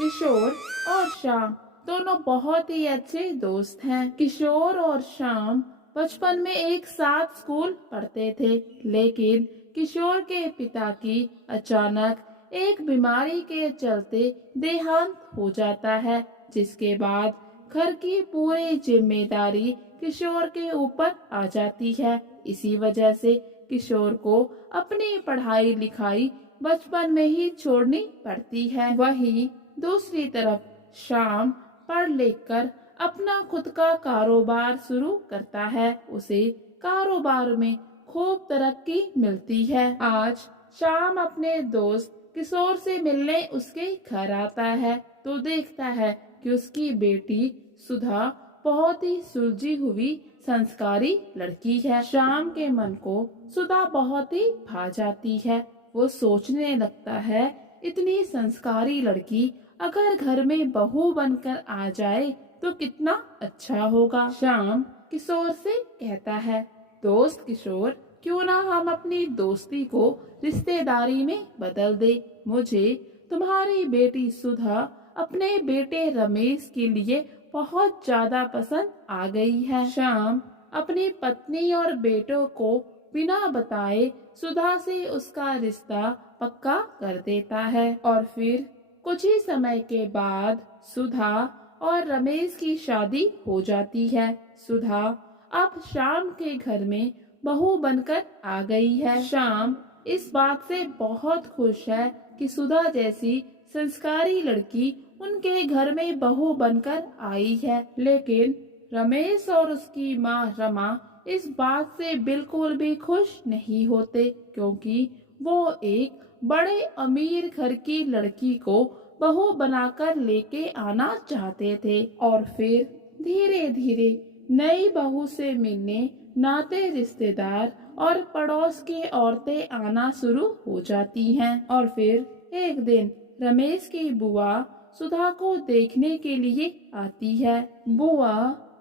किशोर और श्याम दोनों बहुत ही अच्छे दोस्त हैं। किशोर और श्याम बचपन में एक साथ स्कूल पढ़ते थे, लेकिन किशोर के पिता की अचानक एक बीमारी के चलते देहांत हो जाता है, जिसके बाद घर की पूरी जिम्मेदारी किशोर के ऊपर आ जाती है। इसी वजह से किशोर को अपनी पढ़ाई लिखाई बचपन में ही छोड़नी पड़ती है। वहीं दूसरी तरफ श्याम पढ़ लिख कर अपना खुद का कारोबार शुरू करता है। उसे कारोबार में खूब तरक्की मिलती है। आज श्याम अपने दोस्त किशोर से मिलने उसके घर आता है तो देखता है कि उसकी बेटी सुधा बहुत ही सुलझी हुई संस्कारी लड़की है। श्याम के मन को सुधा बहुत ही भा जाती है। वो सोचने लगता है, इतनी संस्कारी लड़की अगर घर में बहू बनकर आ जाए तो कितना अच्छा होगा। श्याम किशोर से कहता है, दोस्त किशोर, क्यों ना हम अपनी दोस्ती को रिश्तेदारी में बदल दे। मुझे तुम्हारी बेटी सुधा अपने बेटे रमेश के लिए बहुत ज्यादा पसंद आ गई है। श्याम अपनी पत्नी और बेटों को बिना बताए सुधा से उसका रिश्ता पक्का कर देता है और फिर कुछ ही समय के बाद सुधा और रमेश की शादी हो जाती है। सुधा अब श्याम के घर में बहू बनकर आ गई है। श्याम इस बात से बहुत खुश है कि सुधा जैसी संस्कारी लड़की उनके घर में बहू बनकर आई है, लेकिन रमेश और उसकी माँ रमा इस बात से बिल्कुल भी खुश नहीं होते, क्योंकि वो एक बड़े अमीर घर की लड़की को बहू बनाकर लेके आना चाहते थे। और फिर धीरे धीरे नई बहू से मिलने नाते रिश्तेदार और पड़ोस की औरतें आना शुरू हो जाती हैं। और फिर एक दिन रमेश की बुआ सुधा को देखने के लिए आती है। बुआ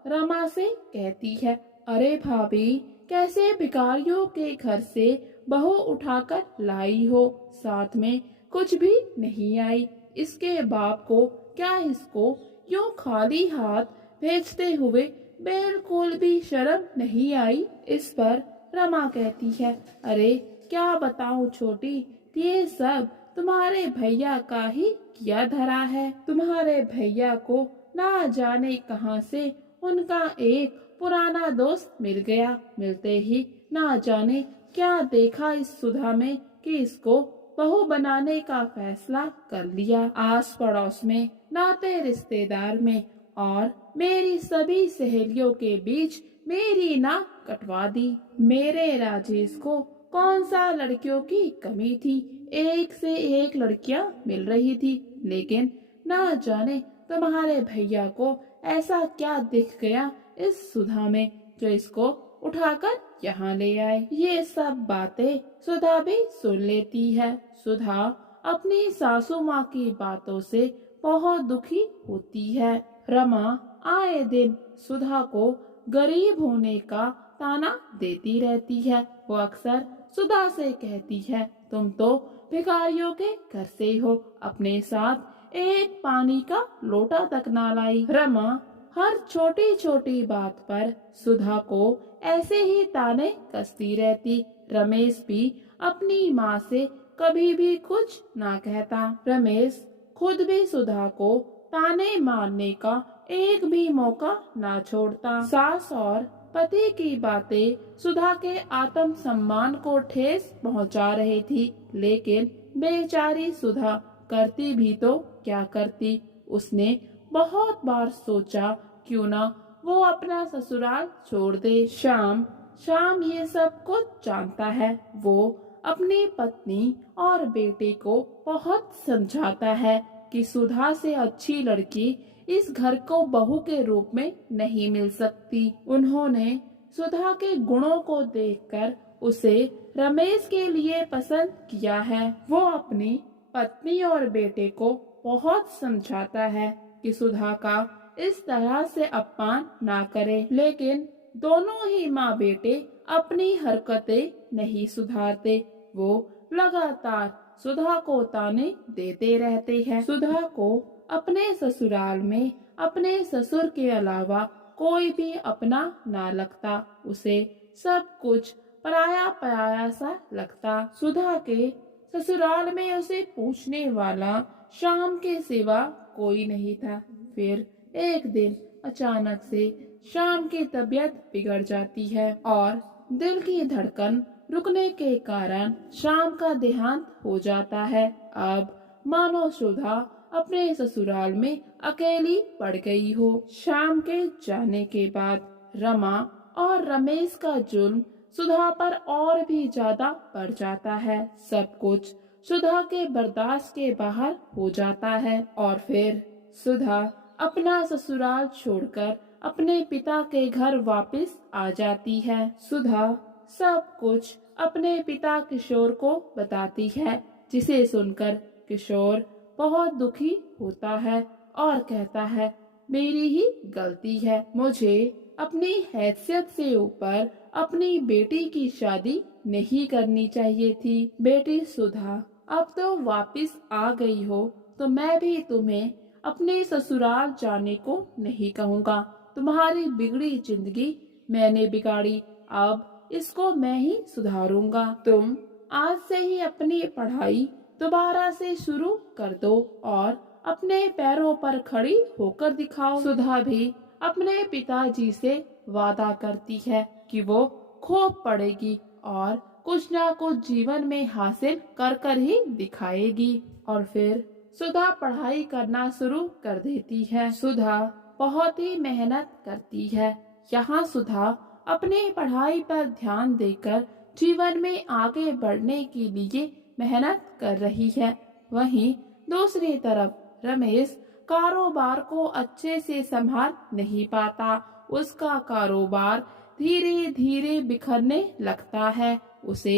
रमा से कहती है, अरे भाभी, कैसे भिखारियों के घर से बहू उठाकर लाई हो, साथ में कुछ भी नहीं आई। इसके बाप को क्या इसको यूं खाली हाथ भेजते हुए बिल्कुल भी शर्म नहीं आई। इस पर रमा कहती है, अरे क्या बताऊं छोटी, ये सब तुम्हारे भैया का ही किया धरा है। तुम्हारे भैया को ना जाने कहां से उनका एक पुराना दोस्त मिल गया। मिलते ही ना जाने क्या देखा इस सुधा में कि इसको बहू बनाने का फैसला कर लिया। आस पड़ोस में, नाते रिश्तेदार में और मेरी सभी सहेलियों के बीच मेरी नाक कटवा दी। मेरे राजेश को कौन सा लड़कियों की कमी थी, एक से एक लड़कियां मिल रही थी, लेकिन ना जाने तुम्हारे भैया को ऐसा क्या दिख गया इस सुधा में जो इसको उठाकर यहाँ ले आए। ये सब बातें सुधा भी सुन लेती है। सुधा अपनी सासू माँ की बातों से बहुत दुखी होती है। रमा आए दिन सुधा को गरीब होने का ताना देती रहती है। वो अक्सर सुधा से कहती है, तुम तो भिखारियों के घर से हो, अपने साथ एक पानी का लोटा तक ना लाई। रमा हर छोटी छोटी बात पर सुधा को ऐसे ही ताने कसती रहती। रमेश भी अपनी माँ से कभी भी कुछ ना कहता। रमेश खुद भी सुधा को ताने मारने का एक भी मौका ना छोड़ता। सास और पति की बातें सुधा के आत्म सम्मान को ठेस पहुंचा रही थी, लेकिन बेचारी सुधा करती भी तो क्या करती। उसने बहुत बार सोचा क्यों ना वो अपना ससुराल छोड़ दे। शाम ये सब कुछ जानता है। वो अपनी पत्नी और बेटे को बहुत समझाता है कि सुधा से अच्छी लड़की इस घर को बहू के रूप में नहीं मिल सकती। उन्होंने सुधा के गुणों को देखकर उसे रमेश के लिए पसंद किया है। वो अपनी पत्नी और बेटे को बहुत समझाता है कि सुधा का इस तरह से अपमान ना करे, लेकिन दोनों ही माँ बेटे अपनी हरकतें नहीं सुधारते। वो लगातार सुधा को ताने देते रहते हैं। सुधा को अपने ससुराल में अपने ससुर के अलावा कोई भी अपना ना लगता। उसे सब कुछ पराया पराया सा लगता। सुधा के ससुराल में उसे पूछने वाला शाम के सिवा कोई नहीं था। फिर एक दिन अचानक से शाम की तबीयत बिगड़ जाती है और दिल की धड़कन रुकने के कारण शाम का देहांत हो जाता है। अब मानो सुधा अपने ससुराल में अकेली पड़ गई हो। शाम के जाने के बाद रमा और रमेश का जुल्म सुधा पर और भी ज्यादा बढ़ जाता है। सब कुछ सुधा के बर्दाश्त के बाहर हो जाता है और फिर सुधा अपना ससुराल छोड़कर अपने पिता के घर वापस आ जाती है। सुधा सब कुछ अपने पिता किशोर को बताती है, जिसे सुनकर किशोर बहुत दुखी होता है और कहता है, मेरी ही गलती है। मुझे अपनी हैसियत से ऊपर अपनी बेटी की शादी नहीं करनी चाहिए थी। बेटी सुधा, अब तो वापस आ गई हो तो मैं भी तुम्हें अपने ससुराल जाने को नहीं कहूँगा। तुम्हारी बिगड़ी जिंदगी मैंने बिगाड़ी, अब इसको मैं ही सुधारूंगा। तुम आज से ही अपनी पढ़ाई दोबारा से शुरू कर दो और अपने पैरों पर खड़ी होकर दिखाओ। सुधा भी अपने पिताजी से वादा करती है कि वो खूब पढ़ेगी और कुछ ना कुछ जीवन में हासिल कर कर ही दिखाएगी। और फिर सुधा पढ़ाई करना शुरू कर देती है। सुधा बहुत ही मेहनत करती है। यहाँ सुधा अपनी पढ़ाई पर ध्यान देकर जीवन में आगे बढ़ने के लिए मेहनत कर रही है। वहीं दूसरी तरफ रमेश कारोबार को अच्छे से संभाल नहीं पाता। उसका कारोबार धीरे धीरे बिखरने लगता है। उसे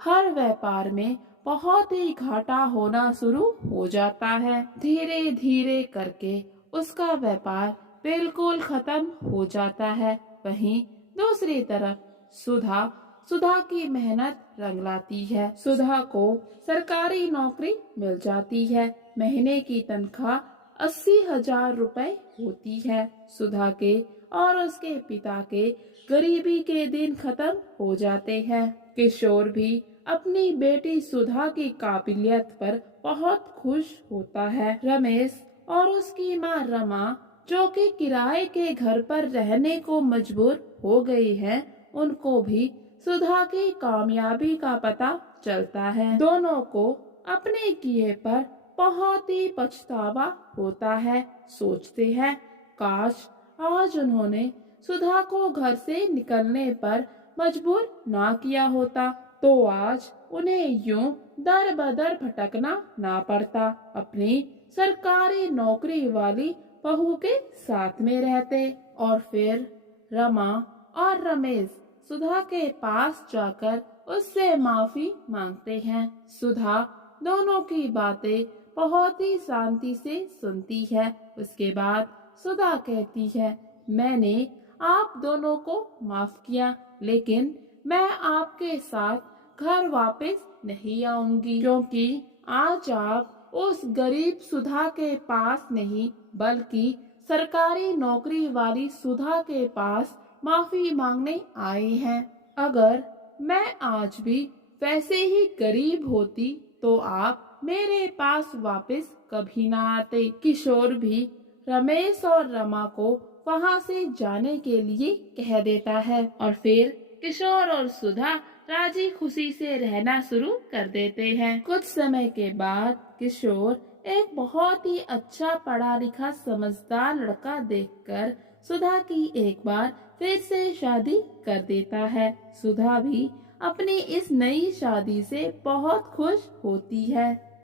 हर व्यापार में बहुत ही घाटा होना शुरू हो जाता है। धीरे धीरे करके उसका व्यापार बिल्कुल खत्म हो जाता है। वहीं दूसरी तरफ सुधा की मेहनत रंग लाती है। सुधा को सरकारी नौकरी मिल जाती है। महीने की तनख्वाह 80,000 रुपए होती है। सुधा के और उसके पिता के गरीबी के दिन खत्म हो जाते हैं। किशोर भी अपनी बेटी सुधा की काबिलियत पर बहुत खुश होता है। रमेश और उसकी माँ रमा, जो कि किराए के घर पर रहने को मजबूर हो गई है, उनको भी सुधा की कामयाबी का पता चलता है। दोनों को अपने किए पर बहुत ही पछतावा होता है। सोचते हैं, काश आज उन्होंने सुधा को घर से निकलने पर मजबूर ना किया होता, तो आज उन्हें यूं दर बदर भटकना ना पड़ता। अपनी सरकारी नौकरी वाली बहू के साथ में रहते। और फिर रमा और रमेश सुधा के पास जाकर उससे माफी मांगते हैं। सुधा दोनों की बातें बहुत ही शांति से सुनती है। उसके बाद सुधा कहती है, मैंने आप दोनों को माफ किया, लेकिन मैं आपके साथ घर वापस नहीं आऊंगी, क्योंकि आज आप उस गरीब सुधा के पास नहीं बल्कि सरकारी नौकरी वाली सुधा के पास माफी मांगने आए हैं। अगर मैं आज भी वैसे ही गरीब होती तो आप मेरे पास वापस कभी ना आते। किशोर भी रमेश और रमा को वहाँ से जाने के लिए कह देता है और फिर किशोर और सुधा राजी खुशी से रहना शुरू कर देते हैं। कुछ समय के बाद किशोर एक बहुत ही अच्छा पढ़ा लिखा समझदार लड़का देखकर सुधा की एक बार फिर से शादी कर देता है। सुधा भी अपनी इस नई शादी से बहुत खुश होती है।